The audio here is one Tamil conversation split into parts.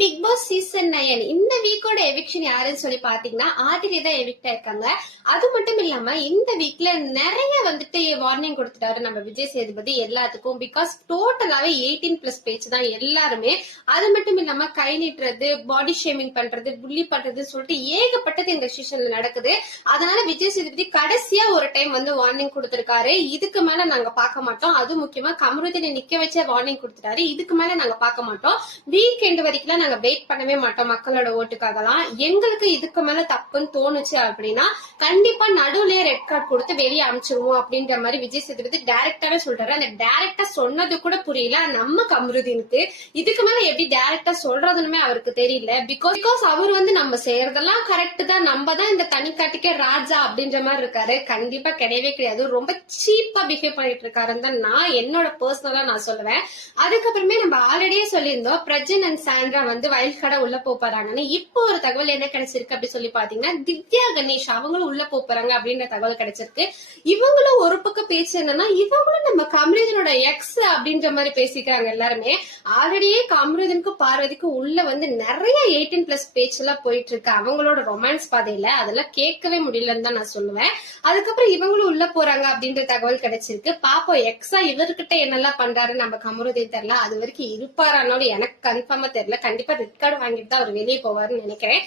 பிக் பாஸ் சீசன் 9 இந்த வீக்கோட எவிக்ஷன் யாருன்னு சொல்லி பாத்தீங்கன்னா ஆதிரி தான் எவிக்ட் ஆயிருக்காங்க. அது மட்டும் இல்லாம இந்த வீக்ல நிறைய வந்துட்டு வார்னிங் கொடுத்துட்டாரு நம்ம விஜய் சேதுபதி எல்லாத்துக்கும். பிகாஸ் டோட்டலாவே 18+ பேச்சு தான் எல்லாருமே. அது மட்டும் இல்லாம கை நீட்டுறது, பாடி ஷேமிங் பண்றது, புள்ளி பண்றது சொல்லிட்டு ஏகப்பட்டது எங்க சீசன்ல நடக்குது. அதனால விஜய் சேதுபதி கடைசியா ஒரு டைம் வந்து வார்னிங் கொடுத்திருக்காரு. இதுக்கு மேல நாங்க பார்க்க மாட்டோம். அது முக்கியமா கமருதீனை நிக்க வச்ச வார்னிங் கொடுத்துட்டாரு. இதுக்கு மேல நாங்க பார்க்க மாட்டோம். வீக்கெண்ட் வரைக்கும் நாங்க வெயிட் பண்ணவே மாட்டோம். மக்களோட ஓட்டுக்காகலாம். எங்களுக்கு இதுக்கு மேல தப்புன்னு தோணுச்சு அப்படின்னா கண்டிப்பா நடுவுலயே ரெட் கார்டு கொடுத்து வெளியே அனுப்பிச்சிருவோம் அப்படின்ற மாதிரி விஜய் சேதுபதி டைரக்டாவே சொல்றாரு. அந்த டைரக்டா சொன்னது கூட புரியல நம்ம கமருதீனுக்கு. இதுக்கு மேல எப்படி டைரக்டா சொல்றதுன்னு அவருக்கு தெரியல. பிகாஸ் அவர் வந்து நம்ம செய்யறதெல்லாம் கரெக்ட் தான், நம்ம தான் இந்த தனிக்காட்டுக்கே ராஜா அப்படின்ற மாதிரி இருக்காரு. கண்டிப்பா கிடையவே கிடையாது. ரொம்ப சீப்பா பிஹேவ் பண்ணிட்டு இருக்காருன்னு தான் நான் என்னோட பர்சனலா நான் சொல்லுவேன். அதுக்கப்புறமே நம்ம ஆல்ரெடியே சொல்லியிருந்தோம் பிரஜன் அண்ட் சாண்ட்ரா வந்து வயல் கடை உள்ள போறாங்கன்னு. இப்போ ஒரு தகவல் என்ன கிடைச்சிருக்கு அப்படி சொல்லி பாத்தீங்கன்னா திவ்யா கணேஷ் அவங்களும் உள்ள போறாங்க அப்படின்ற தகவல் கிடைச்சிருக்கு. இவங்களும் ஒரு பக்கம் பேச்சு என்னன்னா இவங்களும் நம்ம கமருதீனோட எக்ஸ் அப்படின்ற மாதிரி பேசிக்கிறாங்க எல்லாருமே. ஆல்ரெடியே கமருதீனுக்கு பார்வதிக்கு உள்ள வந்து நிறைய 18+ பேச்சு எல்லாம் போயிட்டு இருக்கு அவங்களோட ரொமான்ஸ் பாதையில. அதெல்லாம் கேட்கவே முடியலன்னு தான் நான் சொல்லுவேன். அதுக்கப்புறம் இவங்களும் உள்ள போறாங்க அப்படின்ற தகவல் கிடைச்சிருக்கு. பாப்போம் எக்ஸா இவர்கிட்ட என்னெல்லாம் பண்றாரு நம்ம கமருதீன் தெரியல. அது வரைக்கும் இருப்பாரானோட எனக்கு கன்ஃபார்மா தெரியல. கண்டிப்பா ரெட் கார்டு வாங்கிட்டு தான் அவர் வெளியே போவாருன்னு நினைக்கிறேன்.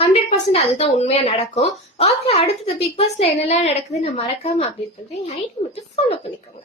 100% அதுதான் உண்மையா நடக்கும். ஓகே, அடுத்தது பிக் பாஸ்ல என்னெல்லாம் நடக்குதுன்னு மறக்காம அப்டேட் பண்றேன். ஐடி மட்டும் ஃபாலோ பண்ணிக்கோங்க.